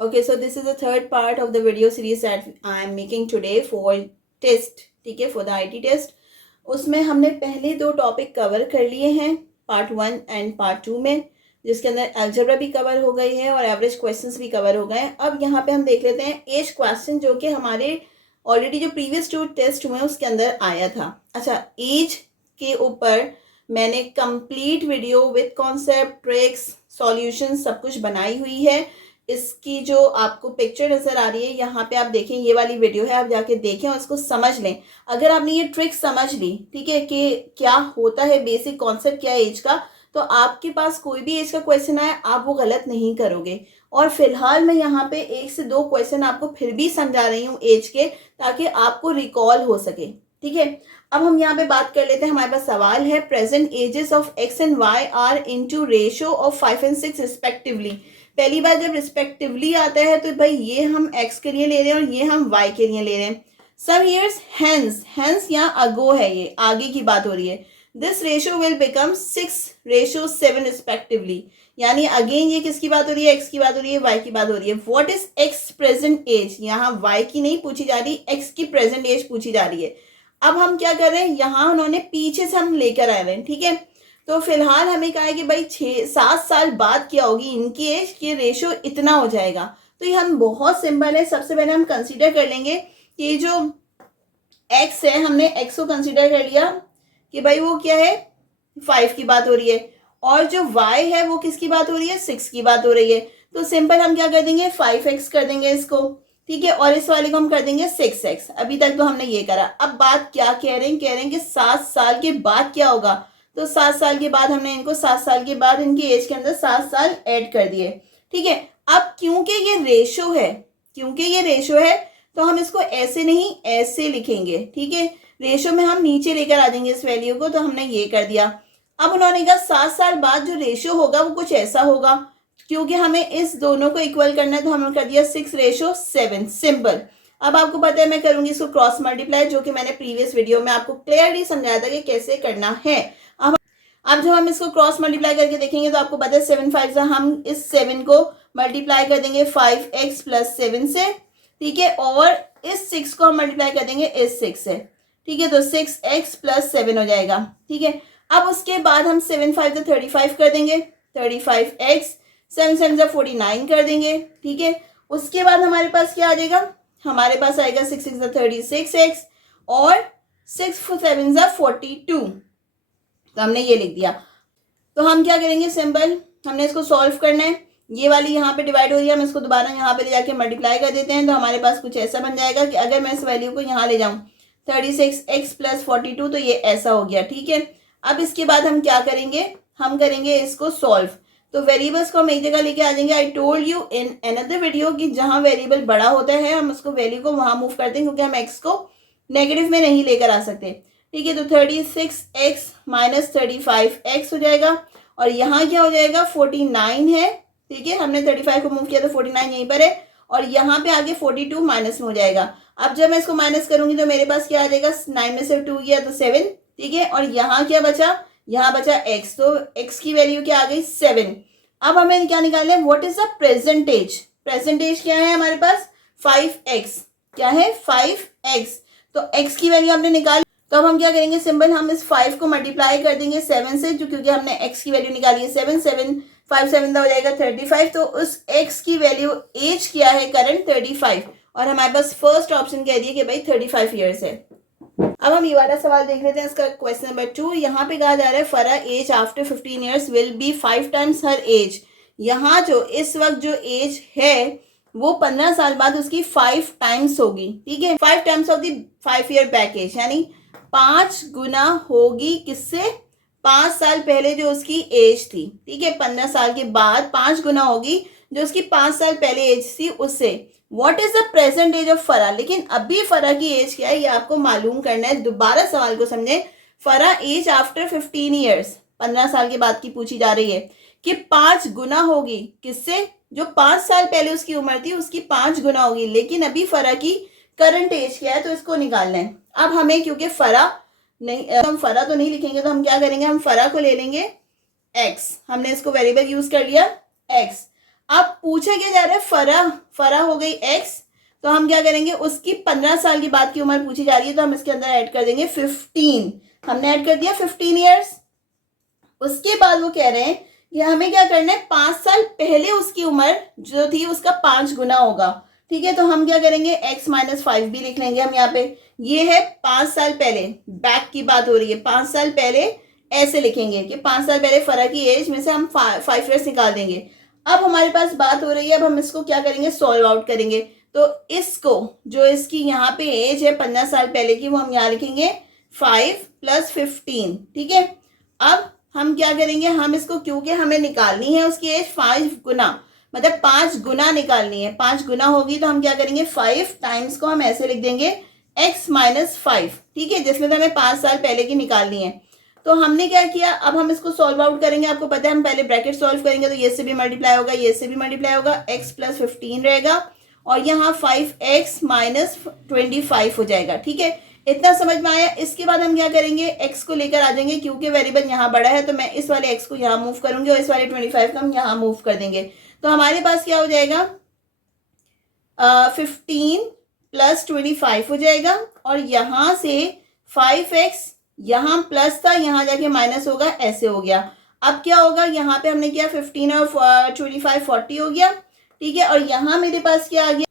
Okay, so this is the third part of the video series that I am making today for test, ठीक है, for the IT test. उसमें हमने पहले दो topic cover कर लिए हैं, पार्ट 1 एंड पार्ट 2 में, जिसके अंदर अलजेब्रा भी कवर हो गई है और एवरेज क्वेश्चंस भी कवर हो गए हैं. अब यहाँ पे हम देख लेते हैं एज क्वेश्चन, जो कि हमारे ऑलरेडी जो प्रीवियस 2 टेस्ट हुए हैं उसके अंदर आया था. अच्छा, एज के ऊपर मैंने complete video with concept, tricks, solution सब कुछ बनाई हुई है. इसकी जो आपको पिक्चर नज़र आ रही है यहाँ पे, आप देखें, ये वाली वीडियो है, आप जाके देखें और इसको समझ लें. अगर आपने ये ट्रिक समझ ली, ठीक है, कि क्या होता है, बेसिक कॉन्सेप्ट क्या है एज का, तो आपके पास कोई भी एज का क्वेश्चन आए आप वो गलत नहीं करोगे. और फिलहाल मैं यहाँ पे 1 से 2 क्वेश्चन आपको फिर भी समझा रही हूँ एज के, ताकि आपको रिकॉल हो सके. ठीक है, अब हम यहाँ पे बात कर लेते हैं. हमारे पास सवाल है, present ages of x and y are into ratio of 5 and 6 respectively. पहली बार जब रिस्पेक्टिवली आता है तो भाई ये हम x के लिए ले रहे हैं और ये हम y के लिए ले रहे हैं. सम ईयर्स हेंस, हेंस यहाँ अगो है, ये आगे की बात हो रही है. This ratio will become 6:7 respectively. यानी अगेन ये किसकी बात हो रही है, x की बात हो रही है, y की बात हो रही है. What is x present age, यहाँ y की नहीं पूछी जा रही, x की प्रेजेंट एज पूछी जा रही है. अब हम क्या कर रहे हैं, यहाँ उन्होंने पीछे से हम लेकर आ रहे हैं. ठीक है, तो फिलहाल हमें कहा है कि भाई 6-7 साल बाद क्या होगी इनकी एज, कि रेशियो इतना हो जाएगा. तो ये हम बहुत सिंपल है. सबसे पहले हम कंसीडर कर लेंगे कि जो x है, हमने x को कंसीडर कर लिया कि भाई वो क्या है, 5 की बात हो रही है, और जो y है वो किसकी बात हो रही है, 6 की बात हो रही है. तो सिंपल हम क्या कर देंगे, 5x कर देंगे इसको. ठीक है, और इस वाले को हम कर देंगे 6x. अभी तक तो हमने ये करा. अब बात क्या कह रहे हैं कि 7 साल के बाद क्या होगा. तो 7 साल के बाद हमने इनको 7 साल के बाद इनकी एज के अंदर 7 साल ऐड कर दिए. ठीक है, अब क्योंकि ये रेशो है तो हम इसको ऐसे नहीं ऐसे लिखेंगे. ठीक है, रेशो में हम नीचे लेकर आ जाएंगे इस वैल्यू को. तो हमने ये कर दिया. अब उन्होंने कहा 7 साल बाद जो रेशो होगा वो कुछ ऐसा होगा, क्योंकि हमें इस दोनों को इक्वल करना है, तो हमने कर दिया 6:7. सिंपल. अब आपको पता है मैं करूंगी इसको क्रॉस मल्टीप्लाई, जो कि मैंने प्रीवियस वीडियो में आपको क्लियरली समझाया था कि कैसे करना है. अब जब हम इसको क्रॉस मल्टीप्लाई करके देखेंगे तो आपको पता है 7 5 से हम इस 7 को मल्टीप्लाई कर देंगे 5x + 7 से. ठीक है, और इस 6 को हम मल्टीप्लाई कर देंगे इस 6 से. ठीक है, तो 6x + 7 हो जाएगा. ठीक है, अब उसके बाद हम 7 5 से 35 कर देंगे, 35x, 7 7 से 49 कर देंगे. ठीक है, उसके बाद हमारे पास क्या आ जाएगा, हमारे पास आएगा 6 6 से 36x और 6 7 से 42. तो हमने ये लिख दिया. तो हम क्या करेंगे, सिंपल हमने इसको सॉल्व करना है. ये वाली यहाँ पे डिवाइड हो रही है, हम इसको दोबारा यहाँ पे ले जाके मल्टीप्लाई कर देते हैं. तो हमारे पास कुछ ऐसा बन जाएगा कि अगर मैं इस वैल्यू को यहाँ ले जाऊँ 36x + 42, तो ये ऐसा हो गया. ठीक है, अब इसके बाद हम क्या करेंगे, हम करेंगे इसको सॉल्व. तो वेरिएबल्स को हम एक जगह लेके आ जाएंगे. I told you in another video कि जहाँ वेरिएबल बड़ा होता है हम उसको वैल्यू को वहाँ मूव करते हैं, क्योंकि हम एक्स को नेगेटिव में नहीं लेकर आ सकते. ठीक है, तो 36x - 35x हो जाएगा. और यहाँ क्या हो जाएगा, 49 है. ठीक है, हमने 35 को मूव किया तो 49 यहीं पर है, और यहाँ पे आगे 42 माइनस में हो जाएगा. अब जब मैं इसको माइनस करूंगी तो मेरे पास क्या आ जाएगा, 9 में से 2 गया तो 7. ठीक है, और यहाँ क्या बचा, यहाँ बचा x. तो x की वैल्यू क्या आ गई, 7. अब हमें क्या निकालना है, what is the percentage. Percentage क्या है हमारे पास, 5x. क्या है, 5x. तो x की वैल्यू हमने निकाली. तो अब हम क्या करेंगे, सिंपल हम इस 5 को मल्टीप्लाई कर देंगे 7 से, जो क्योंकि हमने x की वैल्यू निकाली है 7 7 5 7 हो जाएगा 35. तो उस x की वैल्यू एज क्या है करंट, 35. और हमारे पास फर्स्ट ऑप्शन कह दिया कि भाई 35 ईयर्स है. अब हम ये वाला सवाल देख लेते हैं, इसका क्वेश्चन नंबर 2. यहाँ पे कहा जा रहा है Farah age after 15 years will be 5 times her age. यहाँ जो इस वक्त जो एज है वो 15 साल बाद उसकी 5 टाइम्स होगी. ठीक है, 5 times of the 5 year back age, यानी 5 गुना होगी किससे, 5 साल पहले जो उसकी एज थी. ठीक है, 15 साल के बाद 5 गुना होगी जो उसकी 5 साल पहले एज थी उससे. What is the present age of Farah. लेकिन अभी फरा की एज क्या है ये आपको मालूम करना है. दोबारा सवाल को समझे. फरा एज आफ्टर 15 ईयर्स, 15 साल के बाद की पूछी जा रही है कि 5 गुना होगी किससे, जो 5 साल पहले उसकी उम्र थी उसकी 5 गुना होगी. लेकिन अभी फरा की करंट एज क्या है, तो इसको निकालना है. अब हमें क्योंकि फरा नहीं, हम फरा तो नहीं लिखेंगे, तो हम क्या करेंगे, हम फरा को ले लेंगे x. हमने इसको वेरिएबल यूज कर लिया x. अब पूछा क्या जा रहा है, फरा हो गई x, तो हम क्या करेंगे, उसकी 15 साल के बाद की उम्र पूछी जा रही है, तो हम इसके अंदर ऐड कर देंगे 15। हमने ऐड कर दिया 15 ईयर्स। उसके बाद वो कह रहे हैं कि हमें क्या करना है, 5 साल पहले उसकी उम्र जो थी उसका 5 गुना होगा। ठीक है, तो हम क्या करेंगे, x माइनस 5 भी लिख लेंगे हम यहाँ पे। ये है 5 साल पहले, बैक की बात हो रही है, 5 साल पहले ऐसे लिखेंगे कि 5 साल पहले फरा की एज में से हम 5 ईयर्स निकाल देंगे। अब हमारे पास बात हो रही है, अब हम इसको क्या करेंगे, सॉल्व आउट करेंगे। तो इसको, जो इसकी यहाँ पे एज है 15 साल पहले की, वो हम यहाँ लिखेंगे 5 + 15। ठीक है, अब हम क्या करेंगे, हम इसको, क्योंकि हमें निकालनी है उसकी एज 5 गुना, मतलब 5 गुना निकालनी है, 5 गुना होगी, तो हम क्या करेंगे, 5 टाइम्स को हम ऐसे लिख देंगे x माइनस 5। ठीक है, जिसमें तो हमें 5 साल पहले की निकालनी है। तो हमने क्या किया, अब हम इसको सॉल्व आउट करेंगे। आपको पता है हम पहले ब्रैकेट सॉल्व करेंगे, तो ये से भी मल्टीप्लाई होगा, ये से भी मल्टीप्लाई होगा, x + 15 रहेगा, और यहाँ 5x माइनस 25 हो जाएगा। ठीक है, इतना समझ में आया। इसके बाद हम क्या करेंगे, x को लेकर आ जाएंगे, क्योंकि वेरिएबल यहाँ बड़ा है, तो मैं इस वाले x को यहाँ मूव करूंगी, और इस वाले 25 को हम यहाँ मूव कर देंगे। तो हमारे पास क्या हो जाएगा, 15 + 25 हो जाएगा, और यहाँ से 5x, यहाँ प्लस था, यहाँ जाके माइनस होगा, ऐसे हो गया। अब क्या होगा, यहाँ पे हमने किया 15 और 25 40 हो गया। ठीक है, और यहाँ मेरे पास क्या आ गया,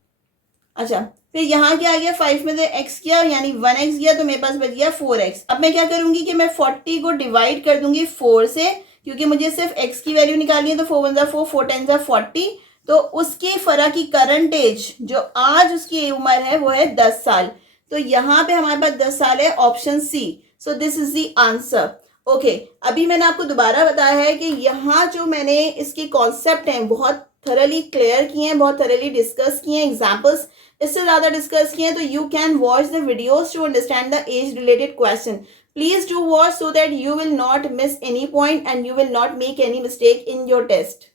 अच्छा, फिर यहाँ क्या आ गया, 5 में से x किया, यानी 1x गया, तो मेरे पास बच गया 4x। अब मैं क्या करूंगी कि मैं 40 को डिवाइड कर दूंगी 4 से, क्योंकि मुझे सिर्फ x की वैल्यू निकालनी है, तो 4 × 1 = 4, 4 × 10 = 40। तो उसके फरा की करंट एज, जो आज उसकी उम्र है, वो है 10 साल। तो यहाँ पे हमारे पास 10 साल है, option C. So this is the answer. Okay, अभी मैंने आपको दोबारा बताया है कि यहाँ जो मैंने इसके कॉन्सेप्ट हैं बहुत थरली क्लियर किए हैं, बहुत थरली डिस्कस किए हैं, एग्जाम्पल्स इससे ज़्यादा डिस्कस किए हैं, तो you can watch the videos to understand the age related question. Please do watch, so that you will not miss any point and you will not make any mistake in your test.